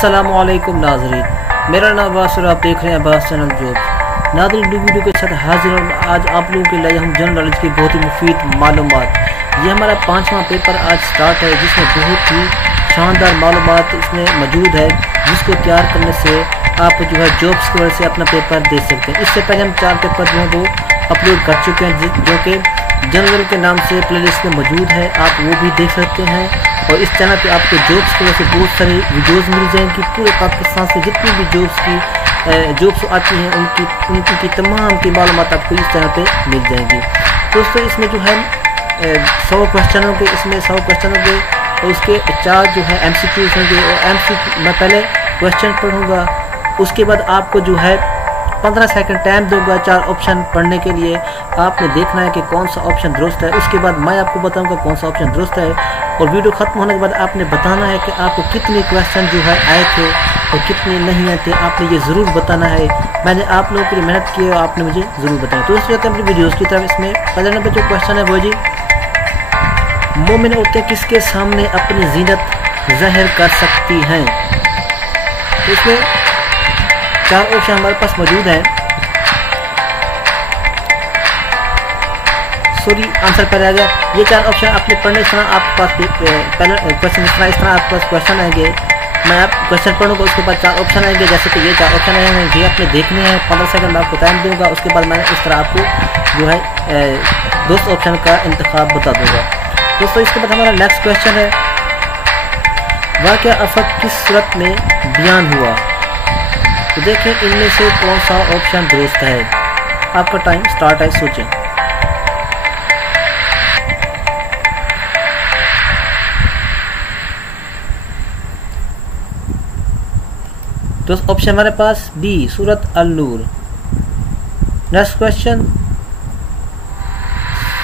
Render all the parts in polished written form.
अस्सलामुअलैकुम नाज़रीन, मेरा नाम अब्बास और आप देख रहे हैं अब्बास चैनल जॉब। नाज़रीन, न्यू वीडियो के साथ हाजिर हूँ। आज आप लोगों के लिए हम जनरल नॉलेज की बहुत ही मुफीद मालूमात। ये हमारा 5वां पेपर आज स्टार्ट है, जिसमें बहुत ही शानदार मालूमात इसमें मौजूद है, जिसको तैयार करने से आप जो है जॉब्स की वजह से अपना पेपर दे सकते हैं। इससे पहले हम 4 पेपर जो है वो अपलोड कर चुके हैं, जो कि जनरल के नाम से प्लेलिस्ट में मौजूद है, आप वो भी देख सकते हैं। और इस चैनल पे आपको जॉब्स की वजह से बहुत सारी वीडियोस मिल जाएंगी। पूरे पाकिस्तान से जितनी भी जॉब्स आती हैं उनकी तमाम की मालूमात आपको इस चैनल पे मिल जाएंगी। दोस्तों, इसमें जो है 100 क्वेश्चनों के और उसके 4 जो है MCQs होंगे। और मैं पहले क्वेश्चन पढ़ूंगा, उसके बाद आपको जो है 15 सेकंड टाइम दूंगा 4 ऑप्शन पढ़ने के लिए। आपने देखना है कि कौन सा ऑप्शन दुरुस्त है। उसके बाद मैं आपको बताऊंगा कौन सा ऑप्शन दुरुस्त है। और वीडियो खत्म होने के बाद आपने बताना है कि आपको कितने क्वेश्चन जो है आए थे और कितने नहीं आए थे। आपने ये ज़रूर बताना है। मैंने आप लोगों के लिए मेहनत की है और आपने मुझे ज़रूर बताया। तो इसलिए अपनी वीडियोज़ की तरफ इसमें पहले नंबर जो क्वेश्चन है वो जी, मोमिन औरतें किसके सामने अपनी जीनत ज़ाहिर कर सकती हैं। तो इसमें 4 ऑप्शन हमारे पास मौजूद हैं। आंसर पहले आ गया। ये 4 ऑप्शन आपने पढ़ने, इस तरह आपके पास पहले क्वेश्चन इस तरह आपके पास क्वेश्चन आएंगे। मैं आप क्वेश्चन पढ़ूंगा, उसके बाद 4 ऑप्शन आएंगे। जैसे कि ये 4 ऑप्शन आएंगे, ये आपने देखने हैं। 15 सेकंड आपको टाइम दूंगा। उसके बाद मैं इस तरह आपको जो है दोस्त ऑप्शन का इंतखाब बता दूंगा। दोस्तों, इसके बाद हमारा नेक्स्ट क्वेश्चन है, वाक़या अफक किस सूरत में बयान हुआ। तो देखें इनमें से कौन सा ऑप्शन दुरुस्त है। आपका टाइम स्टार्ट है, सोचें। तो ऑप्शन हमारे पास बी, सूरत अल-नूर। नेक्स्ट क्वेश्चन,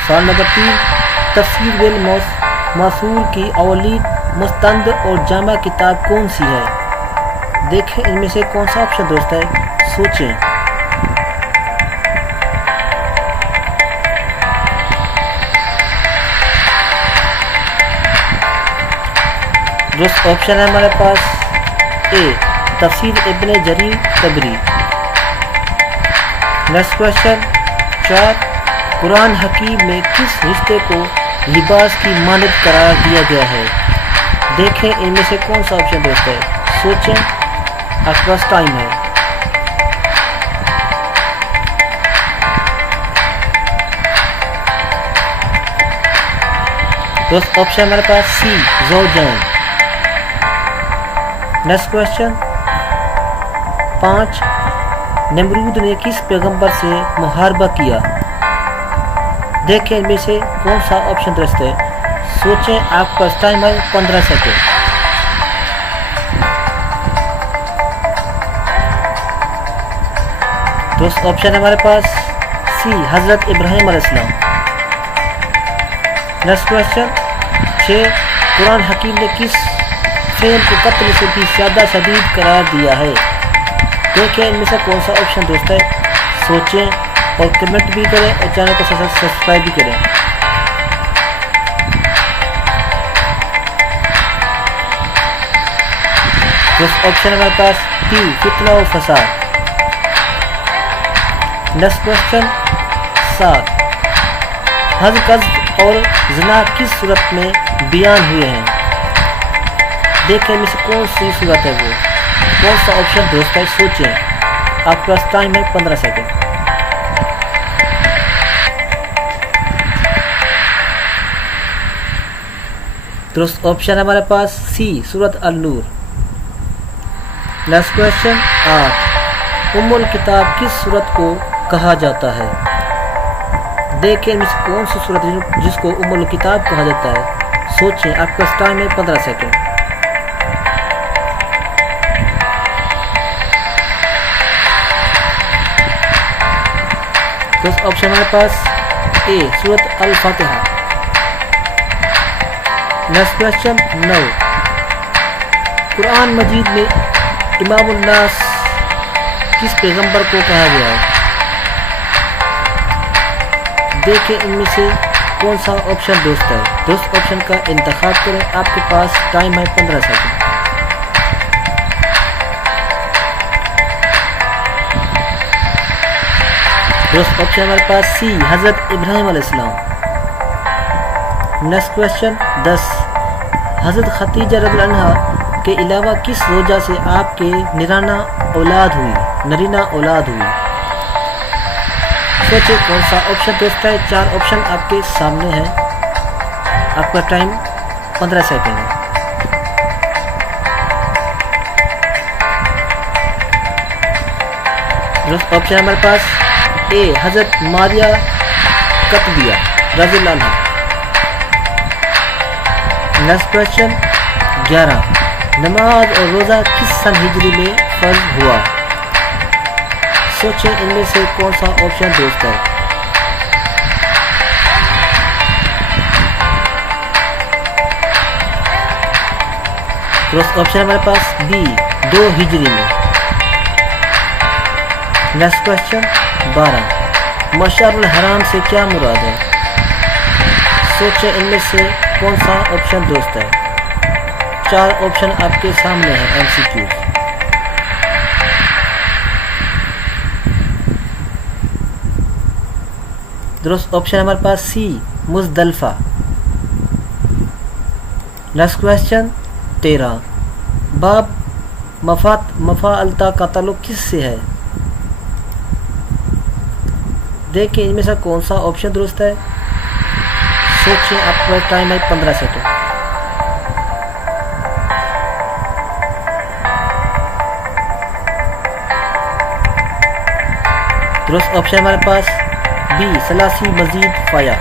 सवाल नंबर 3, तफसीर बिल मौसूल की अवली मुस्तंद और जामा किताब कौन सी है। देखें इनमें से कौन सा ऑप्शन दुरुस्त है, सोचें। दुरुस्त ऑप्शन है हमारे पास ए, तफसीर इब्ने जरीर तबरी। नेक्स्ट क्वेश्चन 4, कुरान हकीम में किस रिश्ते को लिबास की मानद करार दिया गया है। देखें इनमें से कौन सा ऑप्शन दुरुस्त है, सोचें। आपके पास टाइम है। दोस्त ऑप्शन हमारे पास सी, ज़ौजैन। नेक्स्ट क्वेश्चन 5, नमरूद ने किस पैगंबर से मुहारबा किया। देखें इनमें से कौन सा ऑप्शन दुरुस्त है, सोचें। आपके पास टाइम है 15 सेकेंड। दोस्त ऑप्शन है हमारे पास सी, हजरत इब्राहिम अलैहिस्सलाम। नेक्स्ट क्वेश्चन 6, कुरान हकीम ने किस फेल को कत्ल से भी ज़्यादा शदीद करार दिया है। देखें इनमें से कौन सा ऑप्शन दोस्त है, सोचें। और कमेंट भी करें और चैनल को सब्सक्राइब भी करें। दोस्त ऑप्शन हमारे पास डी, फितना और फसाद। नेक्स्ट क्वेश्चन 7, हज कज़्ब और ज़िना किस सूरत में बयान हुए हैं। देखें इनमें से कौन सी सूरत है, वो कौन सा ऑप्शन दुरुस्त है, सोचें। आपके पास टाइम है 15 सेकेंड। दुरुस्त ऑप्शन हमारे पास सी, सूरत अल-नूर। नेक्स्ट क्वेश्चन 8, उम्मुल किताब किस सूरत को कहा जाता है। देखें इनमें से कौन सी सूरत है जिसको उम्मुल किताब कहा जाता है, सोचें। आपके पास टाइम है 15 सेकेंड। दोस्त ऑप्शन हमारे पास ए, सूरत अल-फातिहा। नेक्स्ट क्वेश्चन 9, कुरान मजीद में इमामुन नास किस पैगंबर को कहा गया है। देखें इनमें से कौन सा ऑप्शन दुरुस्त है। दुरुस्त ऑप्शन का इंतखाब करें। आपके पास टाइम है 15 सेकंड। दोस्त ऑप्शन हमारे पास सी हजरत इब्राहिम अलैहिस्सलाम। नेक्स्ट क्वेश्चन 10, हजरत खदीजा रज़ियल्लाहु अन्हा के अलावा किस रोजा से आपके नरीना औलाद हुई? सोचिए कौन सा ऑप्शन दोस्त है। 4 ऑप्शन आपके सामने है, आपका टाइम 15 सेकेंड है। दोस्त ऑप्शन हमारे पास ए हजरत मारिया कतबिया रज़ियल्लाहु अन्हा। नेक्स्ट क्वेश्चन 11, नमाज और रोज़ा किस सन हिजरी में फर्ज हुआ? सोचें इनमें से कौन सा ऑप्शन दुरुस्त है। दुरुस्त ऑप्शन हमारे पास बी 2 हिजरी में। नेक्स्ट क्वेश्चन 12, मशअरुल हराम से क्या मुराद है? सोचें इनमें से कौन सा ऑप्शन दुरुस्त है। 4 ऑप्शन आपके सामने हैं MCQs। दुरुस्त ऑप्शन हमारे पास सी मुज़दलिफ़ा। नेक्स्ट क्वेश्चन 13, बाब मफ़ाअलता का ताल्लुक किससे है? देखिए इनमें से कौन सा ऑप्शन दुरुस्त है। सोचिए, आपका टाइम है 15 सेकेंड। दुरुस्त ऑप्शन हमारे पास बी सलासी मजीद फाया।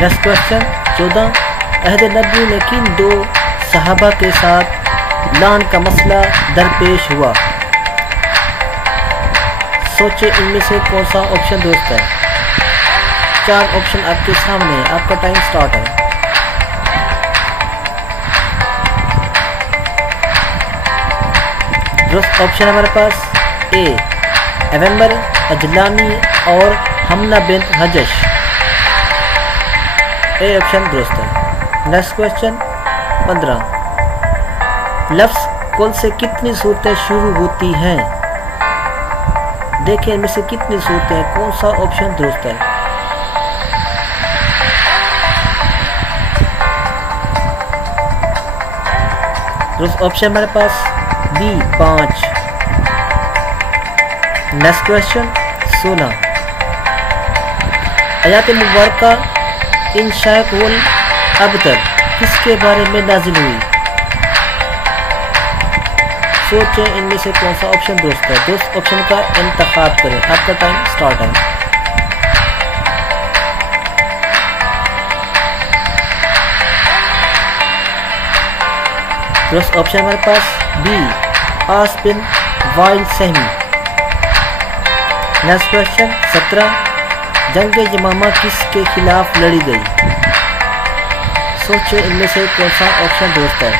नेक्स्ट क्वेश्चन 14, अहद नबी में किन 2 सहाबा के साथ लान का मसला दरपेश हुआ? सोचे इनमें से कौन सा ऑप्शन दुरुस्त है। 4 ऑप्शन आपके सामने है, आपका टाइम स्टार्ट है। दुरुस्त ऑप्शन हमारे पास ए अवैमर अजलानी और हमना बिन्त हजश। ए ऑप्शन दुरुस्त है। नेक्स्ट क्वेश्चन 15, लफ्ज़ कुल से कितनी सूरतें शुरू होती हैं? देखिए इनमें से कितनी सूरतें हैं, कौन सा ऑप्शन दुरुस्त है। दुरुस्त ऑप्शन हमारे पास बी 5। नेक्स्ट क्वेश्चन 16, आयात मुबारका इंशाकुल अबतर किसके बारे में नाजिल हुई? सोचें इनमें से कौन सा ऑप्शन दुरुस्त है। दुरुस्त ऑप्शन का इंतखाब करें, आपका टाइम स्टार्ट है। दुरुस्त ऑप्शन हमारे पास बी आस बिन वाइल सहमी। नेक्स्ट क्वेश्चन 17, जंग यमामा किसके खिलाफ लड़ी गई? सोचें इनमें से कौन सा ऑप्शन दुरुस्त है।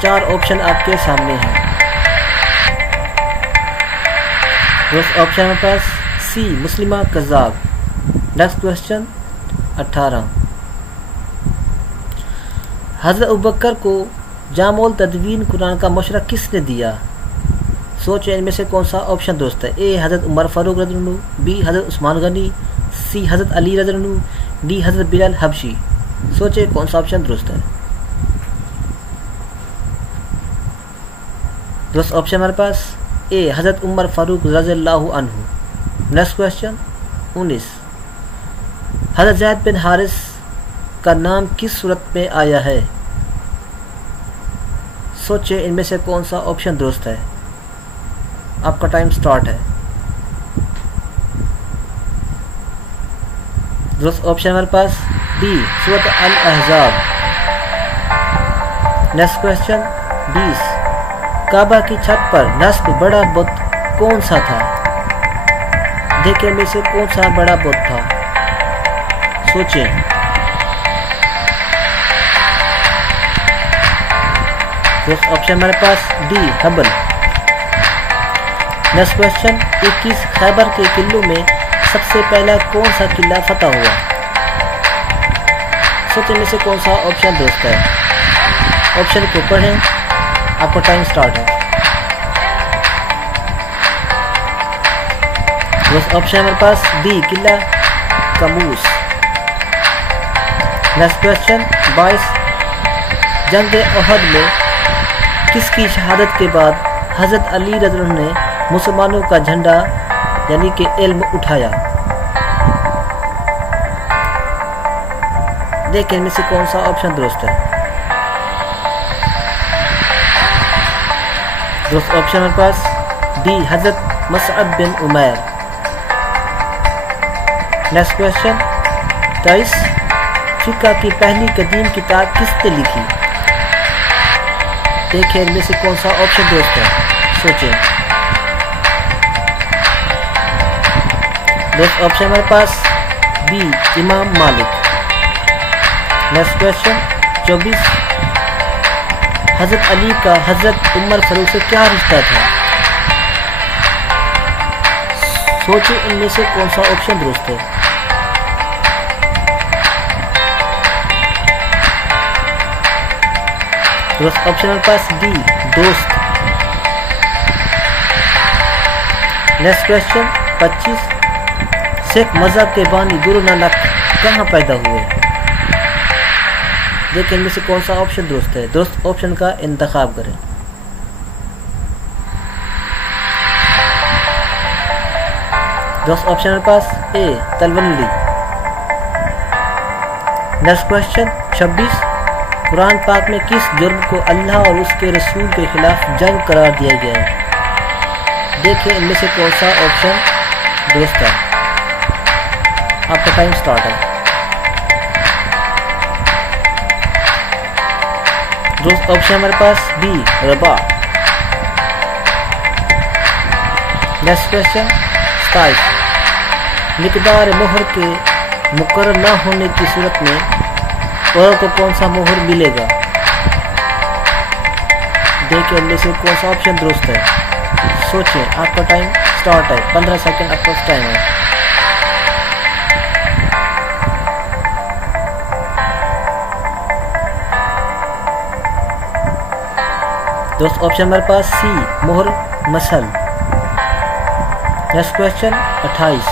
4 ऑप्शन आपके सामने हैं। दुरुस्त ऑप्शन हमारे पास सी मुस्लिमा कज़्ज़ाब। नेक्स्ट क्वेश्चन 18, हज़रत अबू बकर को जामुल तदवीन कुरान का मशवरा किसने दिया? सोचें इनमें से कौन सा ऑप्शन दुरुस्त है। ए हज़रत उमर फारूक रज़ियल्लाहु अन्हु, बी हज़रत उस्मान गनी, सी हज़रत अली रज़ियल्लाहु अन्हु, डी हज़रत बिलाल हबशी। सोचें कौन सा ऑप्शन दुरुस्त है। दुरुस्त ऑप्शन हमारे पास ए हज़रत उमर फारूक रज़ियल्लाहु अन्हु। नेक्स्ट क्वेश्चन 19, हज़रत ज़ैद बिन हारिस का नाम किस सूरत में आया है? सोचें इनमें से कौन सा ऑप्शन दुरुस्त है। आपका टाइम स्टार्ट है। दुरुस्त ऑप्शन हमारे पास डी सूरत अल अहज़ाब। नेक्स्ट क्वेश्चन 20, काबा की छत पर नस्ब बड़ा बुत कौन सा था? देखें में से कौन सा बड़ा बुत था। सोचें। फर्स्ट ऑप्शन हमारे पास D Hubble. Next question 21, Khyber के किलों में सबसे पहला कौन सा किला फतह हुआ? सोचने में से कौन सा ऑप्शन दुरुस्त है। ऑप्शन को पढ़ें, आपका टाइम स्टार्ट है। दोस्त ऑप्शन है हमारे पास डी किला कमूस। नेक्स्ट क्वेश्चन 22 जंग ओहद में किसकी शहादत के बाद हजरत अली रज़ियल्लाहु अन्हु ने मुसलमानों का झंडा यानी कि इल्म उठाया? देखिए इनमें से कौन सा ऑप्शन दुरुस्त है। दोस्त ऑप्शन हमारे पास डी हजरत मसअब बिन उमैर। नेक्स्ट क्वेश्चन 23 फिक़्ह की पहली कदीम किताब किसने लिखी? देखिए इनमें से कौन सा ऑप्शन दुरुस्त है, सोचें। दोस्त ऑप्शन हमारे पास बी इमाम मालिक। नेक्स्ट क्वेश्चन 24 हजरत अली का हजरत उमर फारूक से क्या रिश्ता था? सोचो इनमें से कौन सा ऑप्शन दुरुस्त है। दोस्त ऑप्शन हमारे पास डी दोस्त। नेक्स्ट क्वेश्चन 25 सिख मजहब के बानी गुरु नानक कहाँ पैदा हुए? देखिए इनमें से कौन सा ऑप्शन दुरुस्त है। दोस्त ऑप्शन का इंतखाब करें। दोस्त ऑप्शन हमारे पास ए तलवल्ली। नेक्स्ट क्वेश्चन 26 कुरान पाक में किस जुर्म को अल्लाह और उसके रसूल के खिलाफ जंग करार दिया गया है? देखिए इनमें से कौन सा ऑप्शन दुरुस्त है। आपका टाइम स्टार्ट है। दोस्त ऑप्शन हमारे पास बी रबा। नेक्स्ट क्वेश्चन 27 मिकदार मोहर के मुकर्रर न होने की सूरत में औरत को कौन सा मोहर मिलेगा? देखिए इनमें से कौन सा ऑप्शन दुरुस्त है, सोचिए। आपका टाइम स्टार्ट है। 15 सेकंड आपका टाइम है। दोस्त ऑप्शन हमारे पास सी मोहर मसल। नेक्स्ट क्वेश्चन 28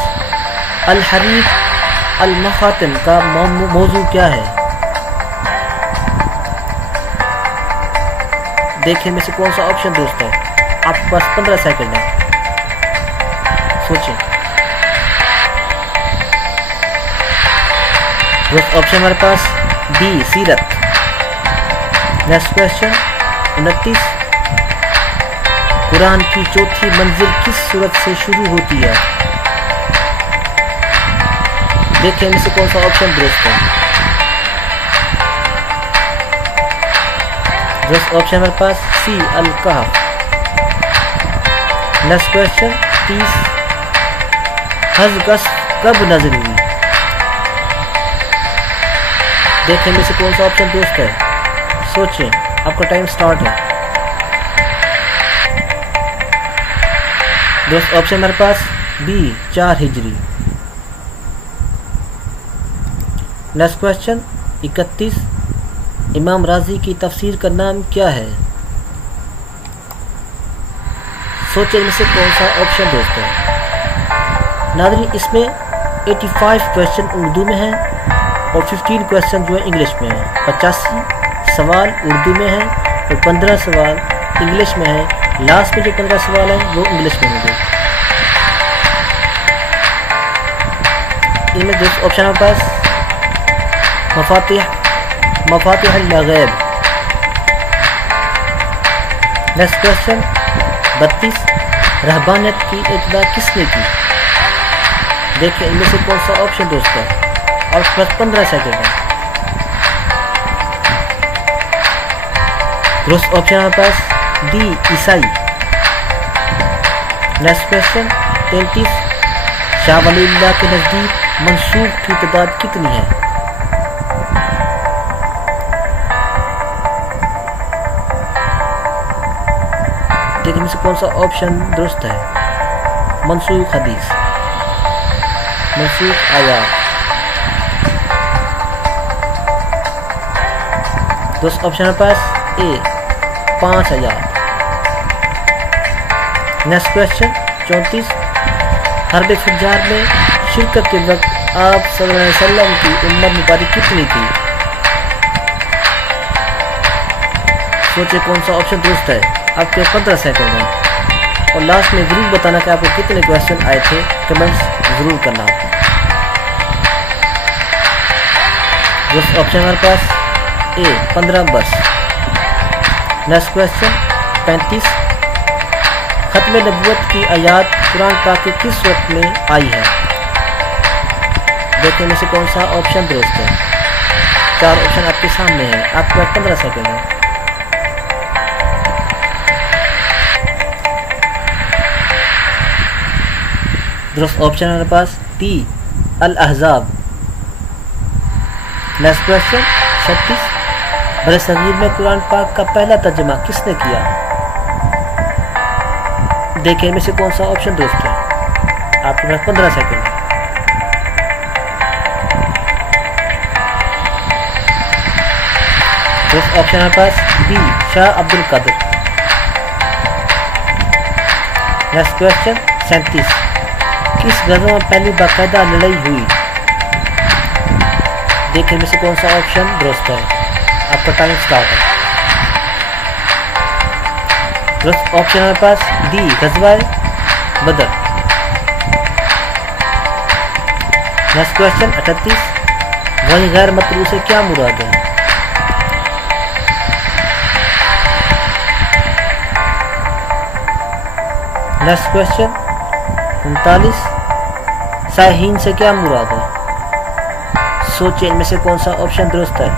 अल हरीफ अल मखातिन का मौजू क्या है? देखिए में से कौन सा ऑप्शन दुरुस्त है। आपके पास 15 सेकंड है, सोचिए। दोस्त ऑप्शन हमारे पास डी सीरत। नेक्स्ट क्वेश्चन 29 कुरान की चौथी मंजिल किस सूरत से शुरू होती है? देखिए इनमें से कौन सा ऑप्शन दुरुस्त है। दोस्त ऑप्शन हमारे पास सी अल कहफ। नेक्स्ट क्वेश्चन 30 हज गस्व कब नज़र हुई? देखिए इनमें से कौन सा ऑप्शन दुरुस्त है, सोचें। आपका टाइम स्टार्ट है। दोस्त ऑप्शन हमारे पास बी 4 हिजरी। नेक्स्ट क्वेश्चन 31 इमाम राजी की तफसीर का नाम क्या है? सोचें इनमें से कौन सा ऑप्शन दुरुस्त है। नाज़रीन इसमें 85 क्वेश्चन उर्दू में हैं और 15 क्वेश्चन जो है इंग्लिश में है। 85 सवाल उर्दू में है और 15 सवाल इंग्लिश में है। लास्ट में जो 15 सवाल हैं वो इंग्लिश में होंगे। इनमें जो ऑप्शन है पास मफातिह अल-गैब। नेक्स्ट क्वेश्चन 32 रहबानियत की इब्तिदा किसने की? देखिए इनमें से कौन सा ऑप्शन दुरुस्त है और बस 15 सेकंड है। दुरुस्त ऑप्शन हमारे पास डी ईसाई। नेक्स्ट क्वेश्चन 33 शाह वलीउल्लाह के नज़दीक मंसूब की तादाद कितनी है? देखिए इनमें से कौन सा ऑप्शन दुरुस्त है। मंसूख हदीस, मंसूख आयात। दोस्त ऑप्शन हमारे पास ए 5000। नेक्स्ट क्वेश्चन 34, हर्ब फज्जार में शिरकत के वक्त आप सल्लल्लाहु अलैहि वसल्लम की उम्र मुबारक कितनी थी? सोचे कौन सा ऑप्शन दुरुस्त है। आपके 15 सेकंड हैं और लास्ट में जरूर बताना कि आपको कितने क्वेश्चन आए थे, कमेंट्स जरूर करना। दुरुस्त ऑप्शन हमारे पास ए 15 वर्ष। नेक्स्ट क्वेश्चन 35, खत्म नबूवत की आयत कुरान पाक की किस सूरत में आई है? देखने में से कौन सा ऑप्शन दुरुस्त है। 4 ऑप्शन आपके सामने है, आपके पास 15 सेकंड है। दुरुस्त ऑप्शन हमारे पास डी अल अहज़ाब। नेक्स्ट क्वेश्चन 36, बड़े सगीर में कुरान पाक का पहला तर्जुमा किसने किया? देखिए में से कौन सा ऑप्शन दुरुस्त है। आपके पास 15 सेकंड है। दुरुस्त ऑप्शन हमारे पास B Shah Abdul Qadir. Next question 37, किस गज़वा में पहली बाकायदा लड़ाई हुई? देखने में से कौन सा ऑप्शन दुरुस्त है। आपका टाइम स्टार्ट है। दुरुस्त ऑप्शन हमारे पास डी गज़वा बदर। नेक्स्ट क्वेश्चन 38, वही गैर मतलू से क्या मुराद है? नेक्स्ट क्वेश्चन 39, साहीन से क्या मुराद है? सोचिए इनमें से कौन सा ऑप्शन दुरुस्त है।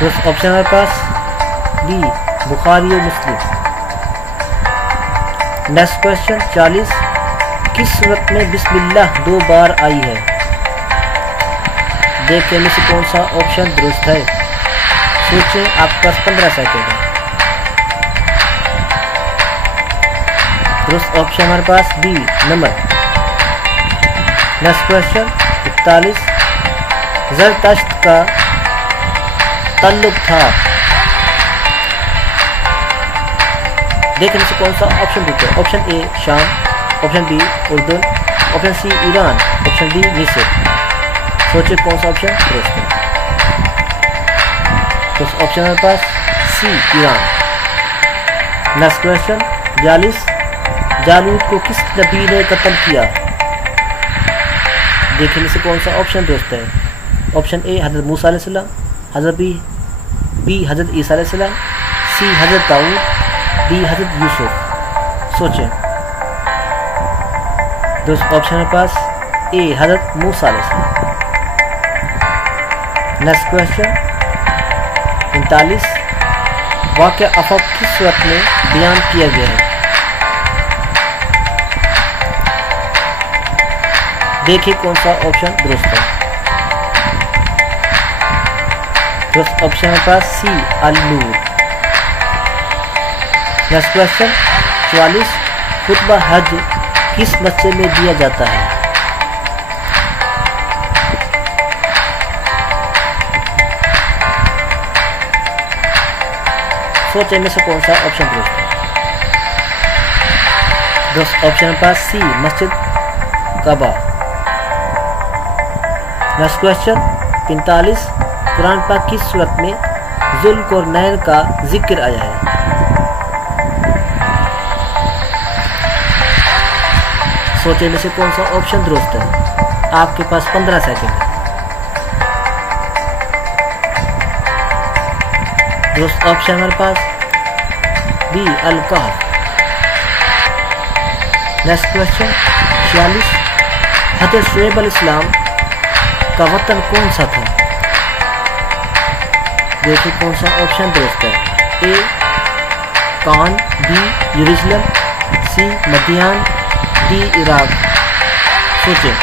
दुरुस्त ऑप्शन हमारे पास बी बुखारी और मुस्लिम। नेक्स्ट क्वेश्चन 40, किस सूरत में बिस्मिल्लाह 2 बार आई है? देखिए इनमें से कौन सा ऑप्शन दुरुस्त है। सोचें, आपके पास 15 सेकंड है। दुरुस्त ऑप्शन हमारे पास बी नमक। नेक्स्ट क्वेश्चन 41, ज़रतश्त का ताल्लुक था। देखने से कौन सा ऑप्शन देते हैं। ऑप्शन ए शाम, option B Urdu, option C Iran, option D मिस्र। सोचिए कौन सा ऑप्शन दुरुस्त है। तो ऑप्शन हमारे पास सी ईरान। नेक्स्ट क्वेश्चन 42, जालूत को किस नबी ने कत्ल किया? देखने से कौन सा ऑप्शन दुरुस्त है। ऑप्शन ए हज़रत मूसा अलैहिस्सलाम, हज़रत बी हज़रत ईसा अलैहिस्सलाम, सी हज़रत दाऊद, डी हज़रत यूसुफ। सोचें। दुरुस्त ऑप्शन है पास ए हज़रत मूसा अलैहिस्सलाम। नेक्स्ट क्वेश्चन 39, वाक़या अफ़क़ किस सूरत में बयान किया गया है? देखिए कौन सा ऑप्शन दुरुस्त है। दुरुस्त ऑप्शन है पास सी अल-नूर। नेक्स्ट क्वेश्चन 44, खुतबा हज किस मस्जिद में दिया जाता है? सोचने में से कौन सा ऑप्शन दुरुस्त है। दुरुस्त ऑप्शन है पास सी मस्जिद काबा। नेक्स्ट क्वेश्चन 45, कुरान पाक किस सूरत में जुल्क और नैन का जिक्र आया है? सोचने में से कौन सा ऑप्शन दुरुस्त है। आपके पास 15 सेकंड है। दुरुस्त ऑप्शन हमारे पास बी अल-कहफ। नेक्स्ट क्वेश्चन 46, हज़रत शुएब अलैहिस्सलाम का वतन कौन सा था? देखिए कौन सा ऑप्शन दुरुस्त है। ए कान, बी यरूशलेम, सी मदियान, डी इराक। सोचें।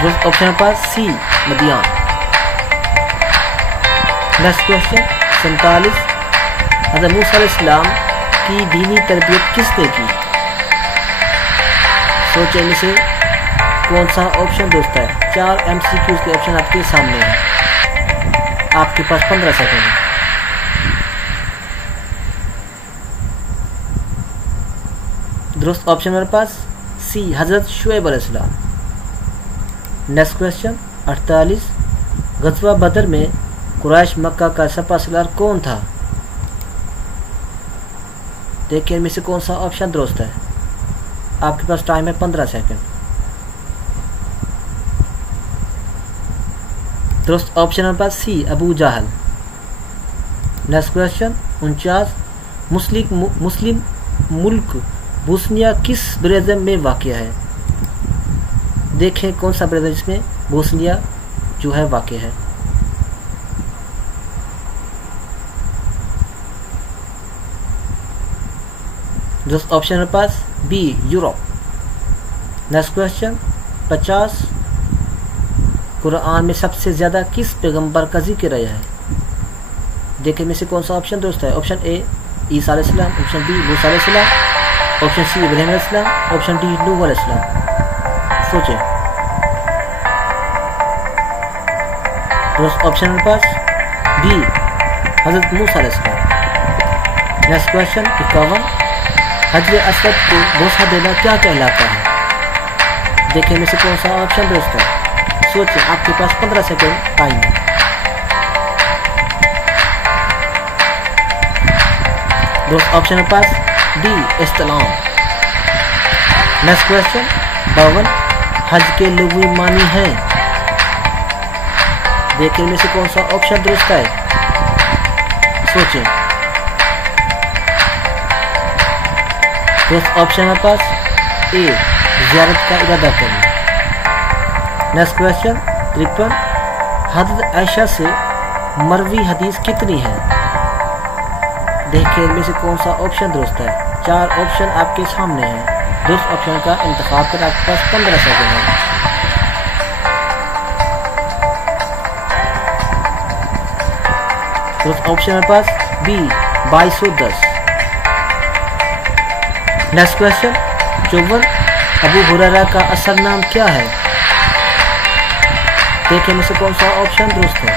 दुरुस्त ऑप्शन पास सी मदियान। नेक्स्ट क्वेश्चन 47, हज़रत मूसा अलैहिस्सलाम की दीनी तरबियत किसने की? सोचने से कौन सा ऑप्शन दोस्त है? 4 MCQs के ऑप्शन आपके सामने हैं, आपके पास 15 सेकंड है। दुरुस्त ऑप्शन मेरे पास सी, हजरत शुएब अलैहिस्सलाम। नेक्स्ट क्वेश्चन 48, गज़वा बदर में कुरैश मक्का का सपा सलार कौन था? देखिए इनमें से कौन सा ऑप्शन दुरुस्त है? आपके पास टाइम है 15 सेकंड। दुरुस्त ऑप्शन मेरे पास सी, अबू जहल। नेक्स्ट क्वेश्चन 49, मुस्लिम मुल्क बोस्निया किस ब्रेजम में वाक़या है? देखें कौन सा ब्रेजम जिसमें बोस्निया जो है वाक़या है। दोस्त ऑप्शन मेरे पास B, Europe. Next question 50, Quran में सबसे ज़्यादा किस पैगंबर का जिक्र आया है? देखिए में से कौन सा ऑप्शन दोस्त है? ऑप्शन ए ईसा अलैहिस्सलाम, ऑप्शन बी मूसा अलैहिस्सलाम, ऑप्शन सी इब्राहीम अलैहिस्सलाम, ऑप्शन डी नूह अलैहिस्सलाम। सोचें। दोस्त ऑप्शन मेरे पास बी, हजरत मूसा अलैहिस्सलाम। नेक्स्ट क्वेश्चन 51, हजर असवद को बोसा देना क्या कहलाता है? देखिए में से कौन सा ऑप्शन दोस्त है? सोचें, आपके पास 15 सेकंड टाइम है। दोस्त ऑप्शन मेरे पास डी, इस्लाम। नेक्स्ट क्वेश्चन 52, हज के लुग़वी मानी है? देखिए में से कौन सा ऑप्शन दुरुस्त है? सोचें। दोस्त ऑप्शन मेरे पास ए, ज़ियारत का इरादा करना। नेक्स्ट क्वेश्चन 53, हज़रत आयशा से मरवी हदीस कितनी है? देखिए इनमें से कौन सा ऑप्शन दुरुस्त है? 4 ऑप्शन आपके सामने हैं, दुरुस्त ऑप्शन का इंतखाब कर आपके पास 15 सेकंड है। दुरुस्त ऑप्शन मेरे पास B, 2210। Next question 54, Abu Hurairah का असल नाम क्या है? देखिए में से कौन सा ऑप्शन दुरुस्त है?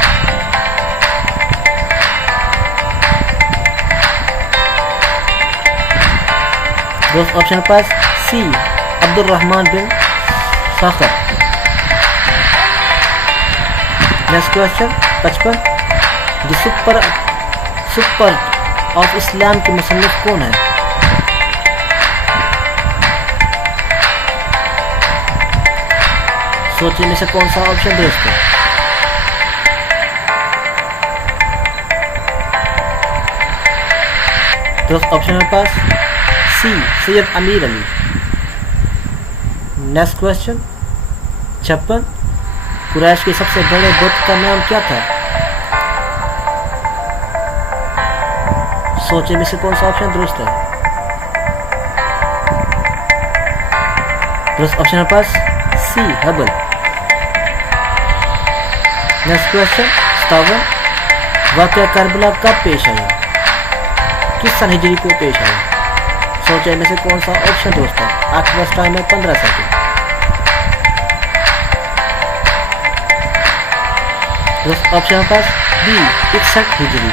दोस्त ऑप्शन पास सी, अब्दुल रहमान बिन साखर। Next question 55, the super of Islam के मुसन्निफ कौन है? सोचने में से कौन सा ऑप्शन दोस्त है? दोस्त ऑप्शन मेरे पास सी, सैयद अमीर अली। नेक्स्ट क्वेश्चन 56, कुरैश के सबसे बड़े बुत का नाम क्या था? सोचने में से कौन सा ऑप्शन दुरुस्त है? दोस्त ऑप्शन मेरे पास सी, हबल। नेक्स्ट क्वेश्चन 57, वाक़या करबला कब पेश आया? किस सन हिजरी को पेश आया? सोचे में से कौन सा ऑप्शन दोस्त है? आपके पास टाइम है 15 सेकंड। दोस्त ऑप्शन के पास बी, 61 हिजरी।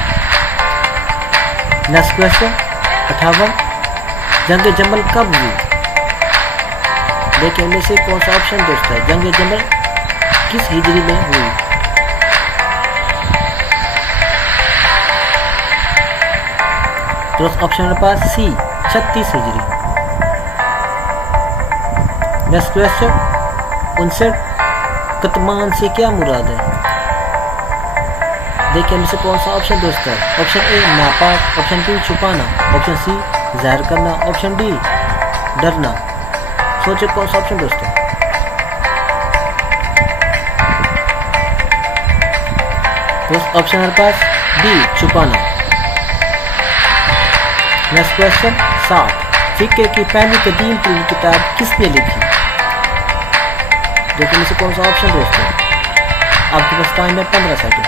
नेक्स्ट क्वेश्चन 58, जंग जमल कब हुई? देखिए इनमें से कौन सा ऑप्शन दोस्त है? जंग जमल किस हिजरी में हुई? दोस्त ऑप्शन मेरे पास सी, 36 हिजरी। नेक्स्ट क्वेश्चन 59, कतमान से क्या मुराद है? देखिए इनमें से कौन सा ऑप्शन दोस्त है? ऑप्शन ए, नापाक, ऑप्शन बी, छुपाना, ऑप्शन सी, जाहिर करना, ऑप्शन डी, डरना। सोचे कौन सा ऑप्शन दोस्त है? दोस्त ऑप्शन मेरे पास बी, छुपाना। नेक्स्ट क्वेश्चन 60, फिक्र की पहली कदीम तरीन किताब किसने लिखी? देखिए से कौन सा ऑप्शन दोस्त है? आपके पास टाइम है 15 सेकंड।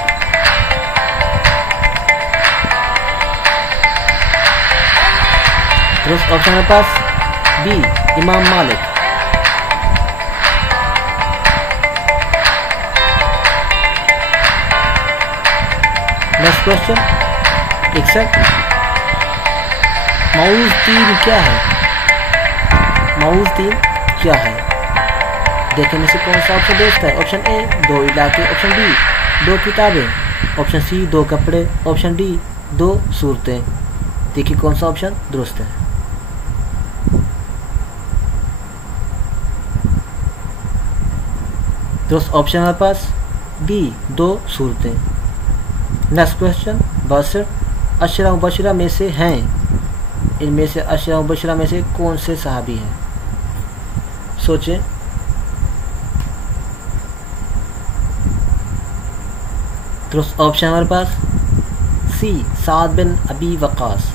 दोस्त ऑप्शन मेरे पास बी, इमाम मालिक। नेक्स्ट क्वेश्चन 61 मऊज 3 क्या है? मऊज 3 क्या है? देखें में से कौन सा ऑप्शन दुरुस्त है? ऑप्शन ए 2 इलाके, ऑप्शन बी 2 किताबें, ऑप्शन सी 2 कपड़े, ऑप्शन डी 2 सूरतें। देखिए कौन सा ऑप्शन दुरुस्त है। दुरुस्त ऑप्शन हमारे पास डी 2 सूरतें। नेक्स्ट क्वेश्चन 62 अशरा मुबशरा में से हैं, इनमें से अशरा मुबशरा में से कौन से सहाबी हैं? सोचें। दुरुस्त ऑप्शन हमारे पास सी साद बिन अबी वक़ास।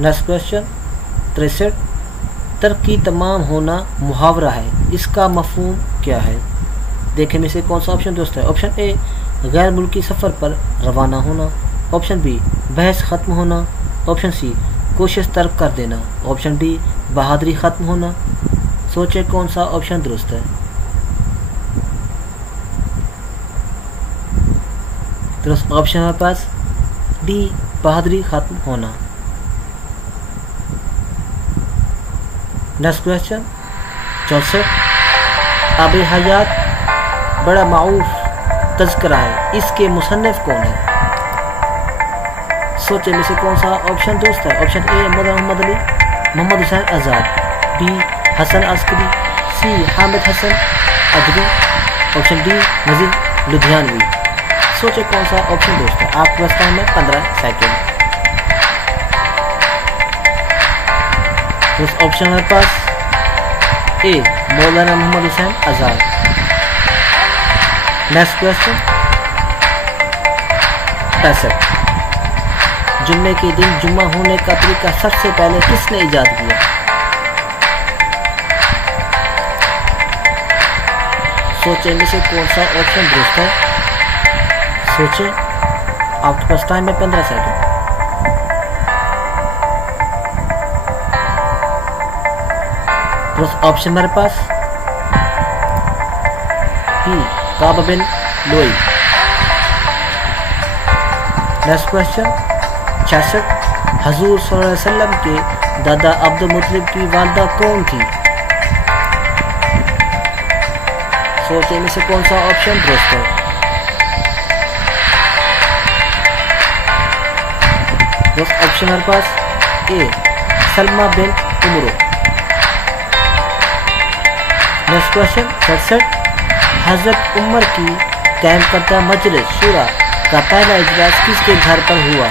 नेक्स्ट क्वेश्चन 63 तरक्की तमाम होना मुहावरा है, इसका मफहूम क्या है? देखें में से कौन सा ऑप्शन दुरुस्त है? ऑप्शन ए गैर मुल्की सफ़र पर रवाना होना, ऑप्शन बी बहस ख़त्म होना, ऑप्शन सी कोशिश तर्क कर देना, ऑप्शन डी बहादुरी ख़त्म होना। सोचें कौन सा ऑप्शन दुरुस्त है। दुरुस्त ऑप्शन हमारे पास डी बहादुरी ख़त्म होना। नेक्स्ट क्वेश्चन 64 आब हयात बड़ा मारूफ तज़किरा है, इसके मुसन्निफ कौन है? सोचे में से कौन सा ऑप्शन दुरुस्त है? Option A Mohammad Ali, Mohammad Hussain Azad, B Hasan Askari, C Hamid Hasan Adri, option D Majid Ludhianvi. सोचे कौन सा ऑप्शन दुरुस्त है। आपके पास टाइम है 15 सेकेंड। उस ऑप्शन हमारे पास ए मौलाना मोहम्मद हुसैन आज़ाद। नेक्स्ट क्वेश्चन 65 जुम्मे के दिन जुम्मा होने का तरीका सबसे पहले किसने ईजाद किया? सोचें में से कौन सा ऑप्शन दुरुस्त है। सोचें, आपके पास टाइम है 15 सेकेंड। ऑप्शन मेरे पास बी काब बिन लोई। नेक्स्ट क्वेश्चन 66 हजूर सल्लल्लाहु अलैहि वसल्लम के दादा अब्दुल मुत्तलिब की वालिदा कौन थी? सोचने में से कौन सा ऑप्शन दुरुस्त है। ऑप्शन हमारे पास ए सलमा बिन उमरो। नेक्स्ट क्वेश्चन 67 हजरत उमर की कायम करदा मजलिस शूरा का पहला इजलास किसके घर पर हुआ?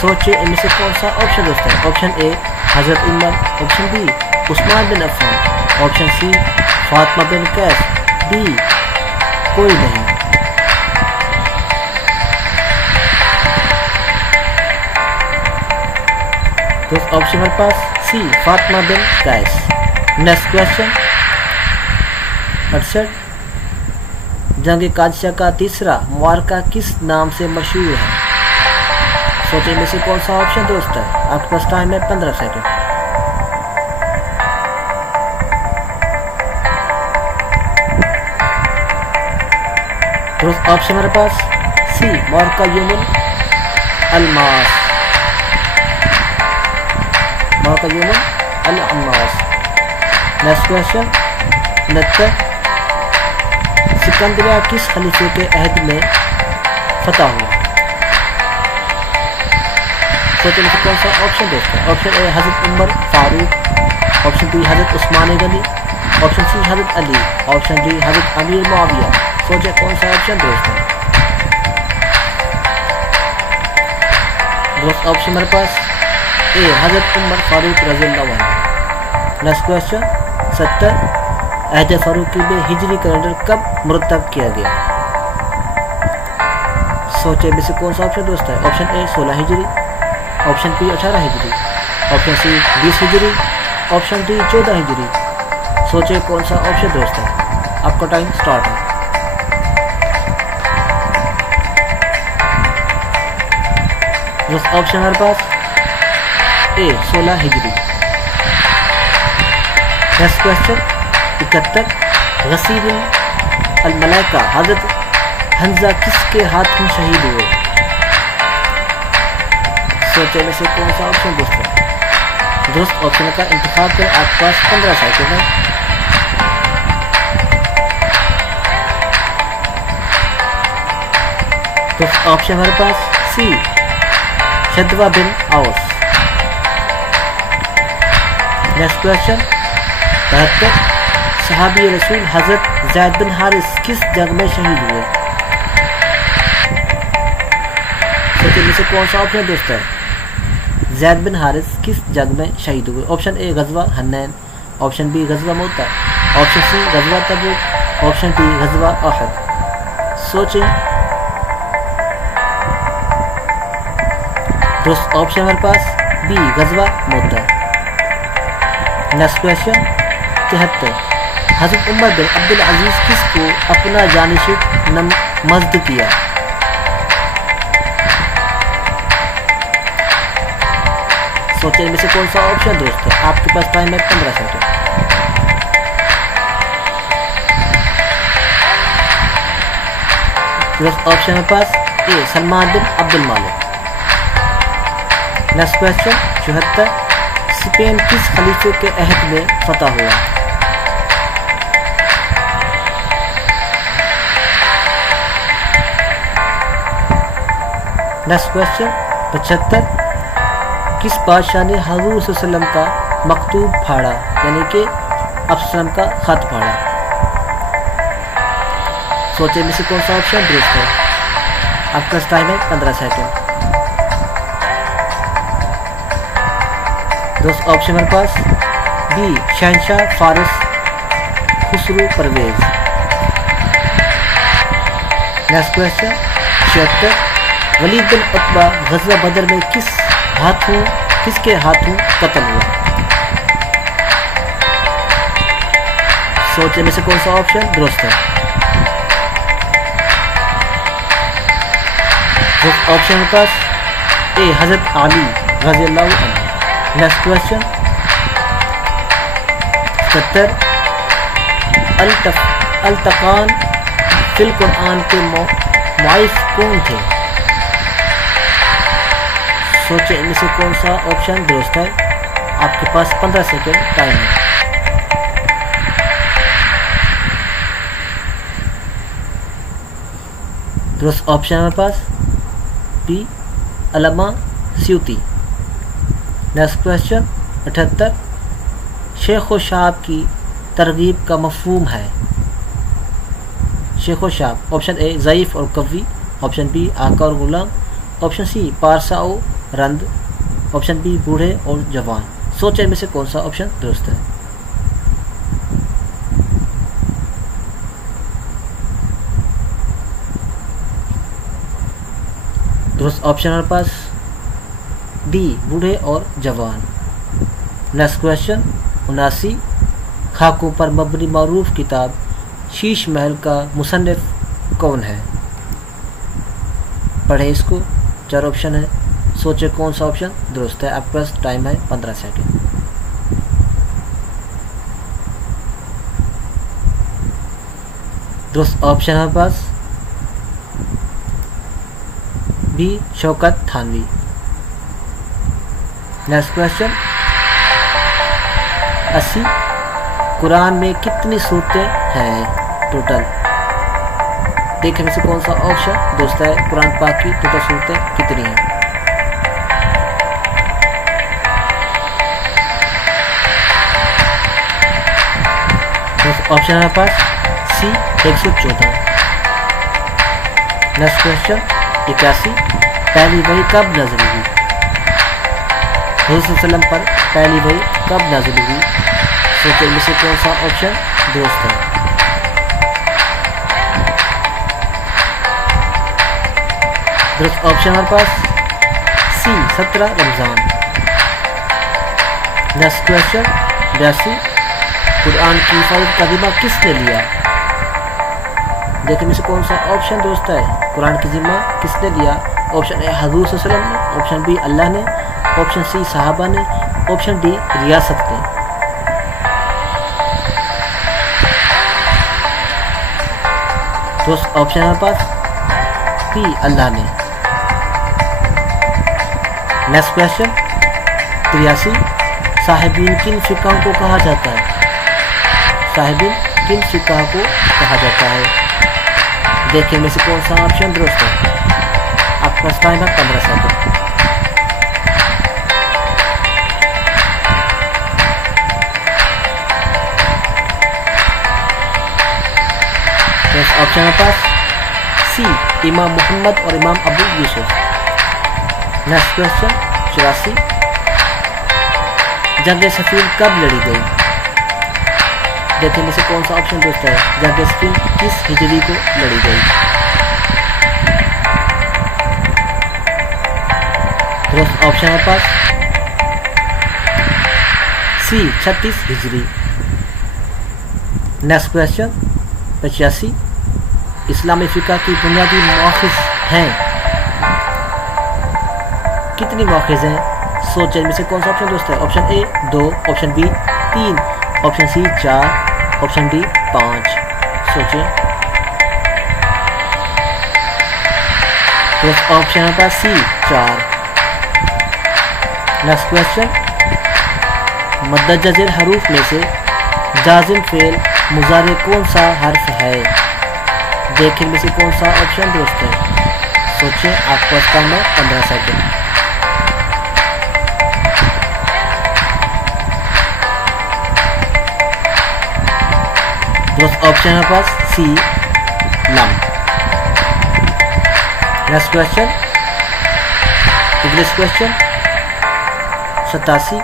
सोचिए इनमें से कौन सा ऑप्शन दुरुस्त है। ऑप्शन ए हजरत उमर, ऑप्शन बी उस्मान बिन अफ़्फ़ान, ऑप्शन सी फातिमा बिन कैस, डी कोई नहीं। तो ऑप्शन मेरे पास सी फातिमा बिन कैस। नेक्स्ट क्वेश्चन 68 जंग कादिसिया का तीसरा मुआरका किस नाम से मशहूर है? सोचने में से कौन सा ऑप्शन दुरुस्त है। आपके पास टाइम है 15 सेकेंड। दुरुस्त ऑप्शन मेरे पास सी मुआरका यौमुल अलमास, मुआरका यौमुल अलमास। नेक्स्ट क्वेश्चन 69 सिकंदरिया किस खलीफे के अहद में फतह हुआ? सोचने से कौन सा ऑप्शन दुरुस्त है। ऑप्शन ए हजरत उमर फारूक, ऑप्शन बी हजरत उस्मान गनी, ऑप्शन सी हजरत अली, ऑप्शन डी हजरत अमीर मुआविया। सोचे कौन सा ऑप्शन दुरुस्त है। दुरुस्त ऑप्शन मेरे पास ए हजरत उमर फारूक रज़ियल्लाहु अन्हु। नेक्स्ट क्वेश्चन 70 अहद फारूकी में हिजरी कैलेंडर कब मुरतब किया गया? सोचे में से कौन सा ऑप्शन दुरुस्त है। ऑप्शन ए 16 हिजरी, ऑप्शन बी 18 हिजरी, ऑप्शन सी 20 हिजरी, ऑप्शन डी 14 हिजरी। सोचे कौन सा ऑप्शन दुरुस्त है। आपका टाइम स्टार्ट है। ऑप्शन हमारे पास ए 16 हिजरी। नेक्स्ट क्वेश्चन 71 गसील अल मलाइका हमजा किसके हाथों शहीद हुए? सोचे में से कौन सा ऑप्शन दुरुस्त ऑप्शन का इंतखाब करें। आपके पास 15 सेकंड है। तो ऑप्शन हमारे पास सी शद्वा बिन औस। नेक्स्ट क्वेश्चन 72 सहाबी रसूल हजरत ज़ैद बिन हारिस किस जंग में शहीद हुए? सोचिए में से कौन सा ऑप्शन दोस्त है? ज़ैद बिन हारिस किस जंग में शहीद हुए? ऑप्शन ए गज़वा हन्नैन, ऑप्शन बी गज़वा मोता, ऑप्शन सी गज़वा तबूक, ऑप्शन डी गज़वा अहद। सोचिए। दोस्त ऑप्शन हमारे पास बी गज़वा मोता। नेक्स्ट क्वेश्चन 73 हज़रत उमर बिन अब्दुल अजीज किसको अपना जानिशिन मज़द किया? सोचने में से कौन सा ऑप्शन दोस्त है? आपके पास टाइम है 15 सेकंड। दोस्त ऑप्शन है पास ए सलमान बिन अब्दुल मालिक। नेक्स्ट क्वेश्चन 74 स्पेन किस खलीफे के अहद में फतह हुआ? नेक्स्ट क्वेश्चन 75 किस बादशाह ने हुज़ूर सल्लल्लाहु अलैहि वसल्लम का मकतूब फाड़ा, यानी कि अब्सलम का खत फाड़ा? सोचे में से कौन सा ऑप्शन दुरुस्त है? आपका टाइम है 15 सेकंड। दोस्त ऑप्शन हमारे पास बी शहनशाह फारिस खुसरू परवेज। नेक्स्ट क्वेश्चन 76 वलीद बिन उत्बा ग़ज़वा बदर में किसके हाथों कत्ल हुआ? सोचने में से कौन सा ऑप्शन दुरुस्त है? ऑप्शन के पास ए हज़रत अली रज़ियल्लाहु अन्हु। नेक्स्ट क्वेश्चन 70 अल्तकान फिल कुरान के मुआइफ कौन थे? सोचे इनमें से कौन सा ऑप्शन दुरुस्त है? आपके पास 15 सेकंड टाइम है। दुरुस्त ऑप्शन हमारे पास बी अल्लामा स्यूती। नेक्स्ट क्वेश्चन 78 शेख व शाब की तरगीब का मफहूम है? शेख व शाब ऑप्शन ए ज़ईफ़ और कवी, ऑप्शन बी आका और गुलाम, ऑप्शन सी पारसा और रंद, ऑप्शन बी बूढ़े और जवान। सोचे में से कौन सा ऑप्शन दुरुस्त है? दुरुस्त ऑप्शन हमारे पास डी बूढ़े और जवान। नेक्स्ट क्वेश्चन 79 खाकों पर मबनी मारूफ किताब शीश महल का मुसन्निफ कौन है? पढ़े इसको। 4 ऑप्शन है। सोचे कौन सा ऑप्शन दुरुस्त है? आपके पास टाइम है 15 सेकंड। दुरुस्त ऑप्शन हमारे पास B Shaukat Thanvi. Next question 80 Quran में कितनी सूरतें हैं टोटल? देखने से कौन सा ऑप्शन दुरुस्त है? कुरान पाक की टोटल सूरतें कितनी हैं? ऑप्शन हमारे पास सी 114। नेक्स्ट क्वेश्चन 81 पहली वही कब नाज़िल हुई? हुज़ूर सल्लल्लाहु अलैहि वसल्लम पर पहली वही कब नाज़िल हुई? सोचे में से कौन सा ऑप्शन दुरुस्त है? दुरुस्त ऑप्शन हमारे पास सी 17 रमज़ान। नेक्स्ट क्वेश्चन 82 कुरान की हिफाजत का जिम्मा किसने लिया? देखिए में से कौन सा ऑप्शन दोस्त है? कुरान की जिम्मा किसने लिया? ऑप्शन ए हुज़ूर सल्लल्लाहु अलैहि वसल्लम ने, ऑप्शन बी अल्लाह ने, ऑप्शन सी सहाबा ने, ऑप्शन डी रियासत ने। दोस्त ऑप्शन हमारे पास की अल्लाह ने। नेक्स्ट क्वेश्चन 83, साहिबीन किन फिकाह को कहा जाता है? साहिबीन किन फिकाह को कहा जाता है? देखिए में से कौन सा ऑप्शन दुरुस्त है। आपके पास टाइम है 15 सेकंड। ऑप्शन है पास सी, इमाम मोहम्मद और इमाम अबू यूसुफ। नेक्स्ट क्वेश्चन 84, जंग सफीन कब लड़ी गई? देखिए में से कौन सा ऑप्शन दोस्त है? जंग सफीन किस हिजरी को लड़ी गई? दोस्त ऑप्शन है पास सी, 36 हिजरी। नेक्स्ट क्वेश्चन 85, इस्लामी फिका की बुनियादी मौखिज़ हैं? कितनी मौखिज़ हैं? सोचें में से कौन सा ऑप्शन दोस्त है? Option A 2, option B 3, option C 4, option D 5। सोचें। दोस्त ऑप्शन है पास सी 4। नेक्स्ट क्वेश्चन, मद्दजज़िर हरूफ में से जाजिम फेल मुजारे कौन सा हर्फ है? देखिए में से कौन सा ऑप्शन दुरुस्त है? सोचें, आपको पास टाइम है 15 सेकंड। दोस्त ऑप्शन है पास सी, लम। Next question English question 87,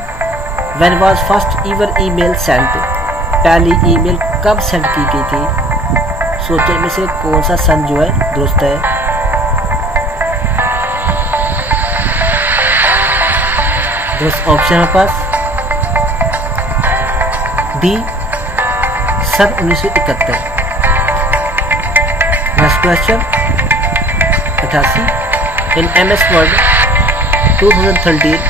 when was first ever email sent? पहली ईमेल कब सेंड की गई थी? सोचने में से कौन सा सन जो है दुरुस्त है? दोस्त ऑप्शन है पास D, sun 1971। Next question 88, in MS Word 2013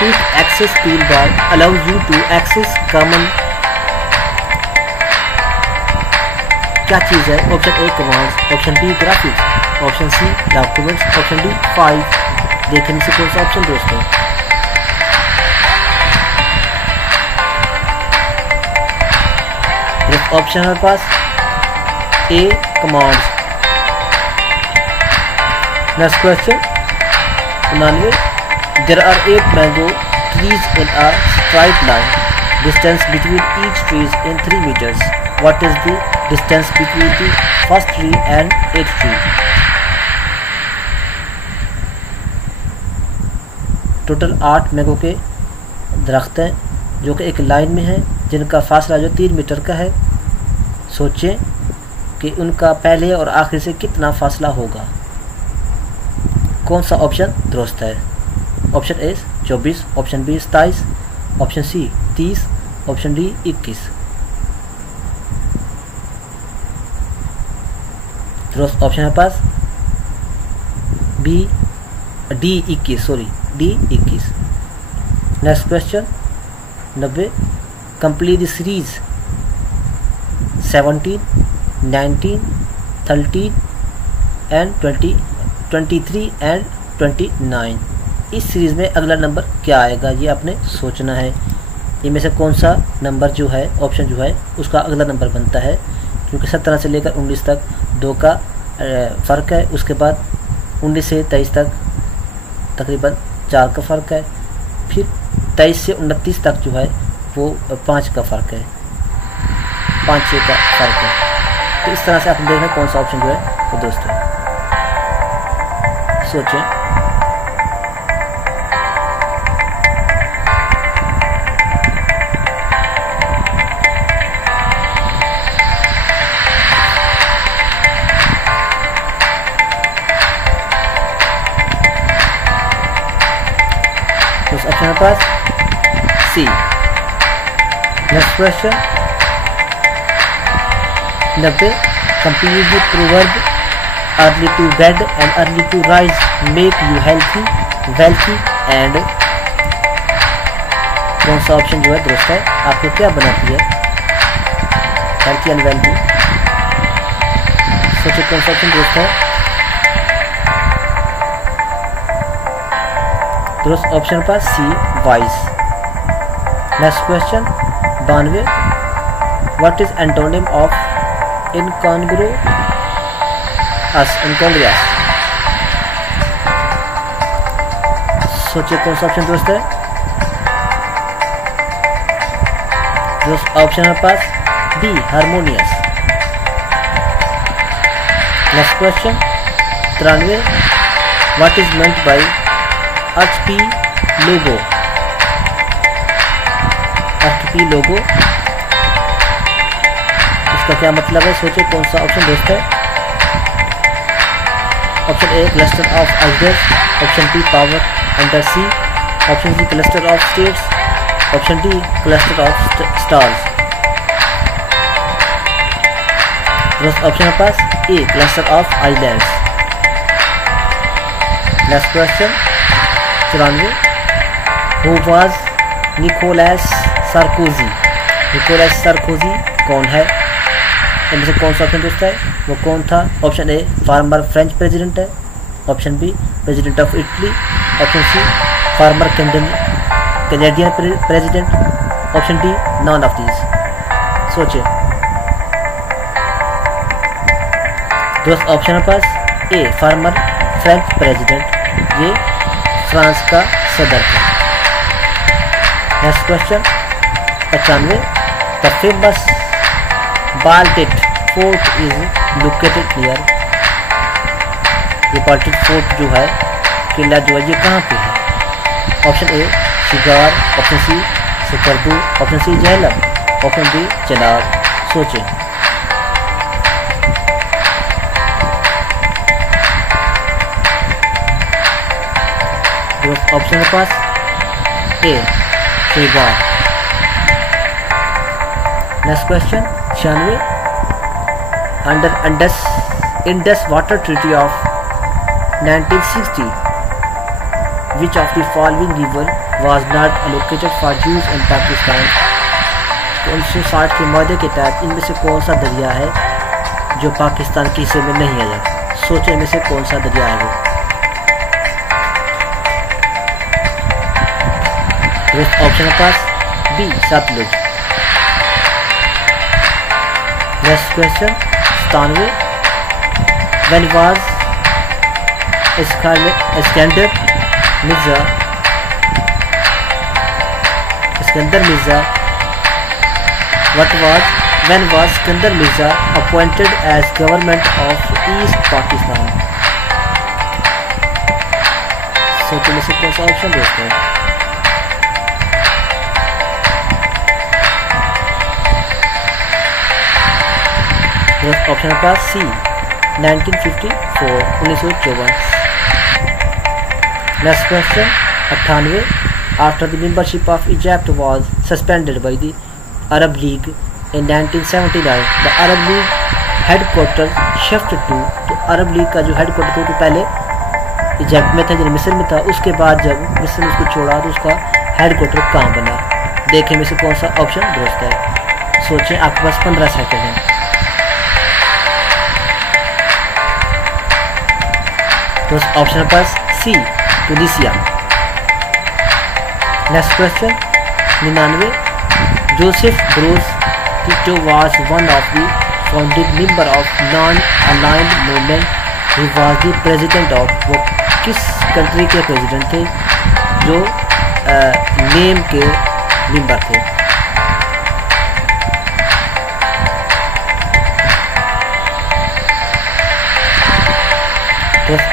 Quick Access Toolbar allows you to access common क्या चीज़ है? Option A commands, option B graphics, option C documents, option D 5। देखने में से कौन सा ऑप्शन दोस्तों? ऑप्शन है पास A commands. Next question 99, there are 8 mango trees in a straight line. Distance between each trees in 3 meters. What is the distance between the first tree and 8th tree? Total 8 mango के दरख्त हैं जो कि एक line में हैं, जिनका फासला जो 3 मीटर का है। सोचें कि उनका पहले और आखिर से कितना फासला होगा। कौन सा ऑप्शन दुरुस्त है? Option A 24, option B 27, option C 30, option D 21। दुरुस्त ऑप्शन है पास D 21। Next question 90, complete the series 17, 19, 13 and 20, 23 and 29। इस सीरीज़ में अगला नंबर क्या आएगा, ये आपने सोचना है। इनमें से कौन सा नंबर जो है, ऑप्शन जो है, उसका अगला नंबर बनता है, क्योंकि 17 से लेकर 19 तक 2 का फ़र्क है। उसके बाद 19 से 23 तक तकरीबन 4 का फ़र्क है। फिर 23 से 29 तक जो है वो 5 का फ़र्क है, 5-6 का फ़र्क है। तो इस तरह से आप देखना कौन सा ऑप्शन जो है वो दोस्तों सोचें। ऑप्शन पास C. Next question 90, complete the proverb early to bed and early to rise make you healthy wealthy and. कौन सा ऑप्शन जो है दुरुस्त है? आपको क्या बनाती है हेल्थी एंड वेल्थी? सोचिए कौन सा ऑप्शन दुरुस्त है। दोस्त ऑप्शन पर C wise. Next question 92, what is antonym of incongruous? सोचिए कौन सा ऑप्शन दोस्त है। दोस्त ऑप्शन है पास B harmonious. Next question 93, what is meant by HP logo? HP logo इसका क्या मतलब है? सोचिए कौन सा ऑप्शन दोस्त है। Option A cluster of islands, option B power under sea, option C cluster of states, option D cluster of stars. Option है पास A cluster of islands. Next question 94, who was Nicolas Sarkozy? Nicolas Sarkozy कौन है? इनमें से कौन सा option दोस्त है? वो कौन था? Option A former French president है, option B president of Italy, option C former Canadian president, option D none of these. सोचिए दोस्त, ऑप्शन है पास ए फार्मर फ्रेंच प्रेसिडेंट, ये फ्रांस का सदर था। Next question 95, the famous Baltic fort is located near? ये Baltic fort जो है, किला जो है, ये कहाँ पे है? Option A Shigar, option C Skardu, option C Jhelum, option D Chenab. सोचें ऑप्शन के पास A Shigar. Next question 96, under Indus water treaty of 1960 which of the following river was not allocated for use in Pakistan? 1960 के माहदे के तहत इनमें से कौन सा दरिया है जो पाकिस्तान के हिस्से में नहीं आया? सोचें इनमें से कौन सा दरिया है वो। ऑप्शन के पास B Sutlej. Next question 97, when was Iskandar Mirza when was Iskandar Mirza appointed as government of East Pakistan? सोचने में से कौन सा ऑप्शन देखते हैं? ऑप्शन है पास C 1954। Next question 98, after the membership of Egypt was suspended by the Arab League in 1979 the Arab League headquarter shift to. तो Arab league का जो हेडक्वार्टर था तो पहले इजिप्ट में था, यानी मिस्र में था। उसके बाद जब मिस्र ने उसको छोड़ा तो उसका हेडक्वार्टर कहाँ बना? देखें में से कौन सा ऑप्शन दोस्त है। सोचें, आपके पास 15 सेकंड है। तो ऑप्शन पास C Tunisia. Next question 99, Joseph Bruce Tito was one of the founding member of non aligned movement, he was the president of. वो किस कंट्री के प्रेसिडेंट थे जो नेम के मेंबर थे?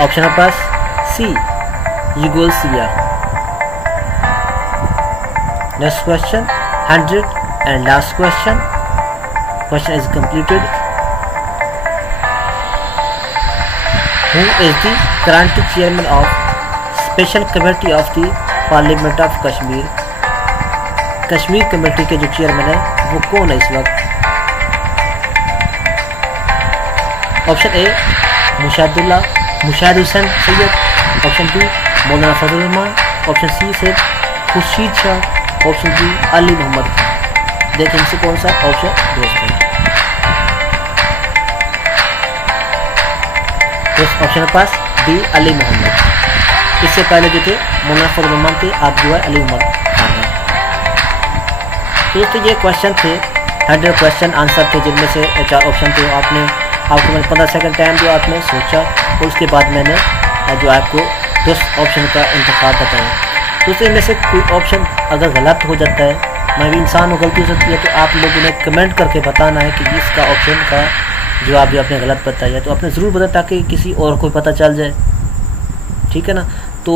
ऑप्शन है पास C Yugoslavia. Next question 100 and last question is completed. Who is the current chairman of special committee of the parliament of Kashmir? Kashmir committee के जो चेयरमैन है वो कौन है इस वक्त? Option A Mushahid Hussain Syed, option B Maulana Fazal Rehman, option C से खुर्शीद शाह, ऑप्शन डी अली मोहम्मद खान। देखें इनसे कौन सा ऑप्शन दोस्त है। ऑप्शन के पास डी अली मोहम्मद। इससे पहले जो थे मौलाना फजल रहमान थे, आप जो है अली उमर खान हैं। दोस्तों ये क्वेश्चन थे, 100 क्वेश्चन आंसर थे, जिनमें से 4 ऑप्शन थे। आपको मैंने 15 सेकंड टाइम दिया, आपने सोचा और उसके बाद मैंने जो आपको 10 ऑप्शन का इंतखाब बताया। दोस्तों इनमें से कोई ऑप्शन अगर गलत हो जाता है, मैं भी इंसान हूँ, गलती हो सकती है, तो आप लोगों ने कमेंट करके बताना है कि इसका ऑप्शन का जवाब भी आपने गलत बताया, तो आपने ज़रूर बताया ताकि किसी और को पता चल जाए, ठीक है ना। तो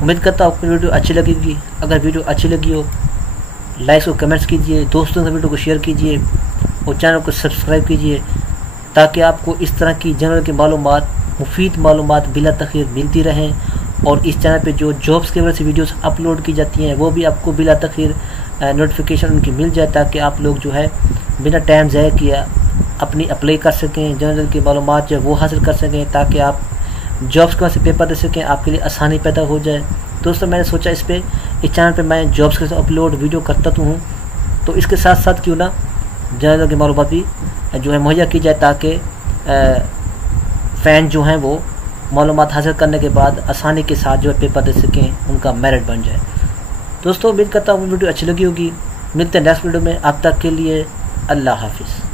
उम्मीद करता हूँ आपको वीडियो अच्छी लगेगी। अगर वीडियो अच्छी लगी हो, लाइक्स और कमेंट्स कीजिए, दोस्तों से वीडियो को शेयर कीजिए और चैनल को सब्सक्राइब कीजिए, ताकि आपको इस तरह की जनरल की मालूमात, मुफीद मालूमात बिला तखीर मिलती रहें। और इस चैनल पे जो जॉब्स के वजह से वीडियोस अपलोड की जाती हैं वो भी आपको बिला तखीर नोटिफिकेशन उनकी मिल जाए, ताकि आप लोग जो है बिना टाइम ज़ाया किया अपनी अप्लाई कर सकें, जनरल की मालूमात जो वो हासिल कर सकें, ताकि आप जॉब्स के वजह से पेपर दे सकें, आपके लिए आसानी पैदा हो जाए। दोस्तों मैंने सोचा इस चैनल पे मैं जॉब्स के अपलोड वीडियो करता तो हूँ, तो इसके साथ साथ क्यों ना जनरल की मालूमात भी जो है मुहैया की जाए, ताकि फ़ैन जो हैं वो मालूमात हासिल करने के बाद आसानी के साथ जो है पेपर दे सकें, उनका मेरिट बन जाए। दोस्तों उम्मीद करता हूँ वीडियो अच्छी लगी होगी। मिलते हैं नेक्स्ट वीडियो में, अब तक के लिए अल्लाह हाफिज़।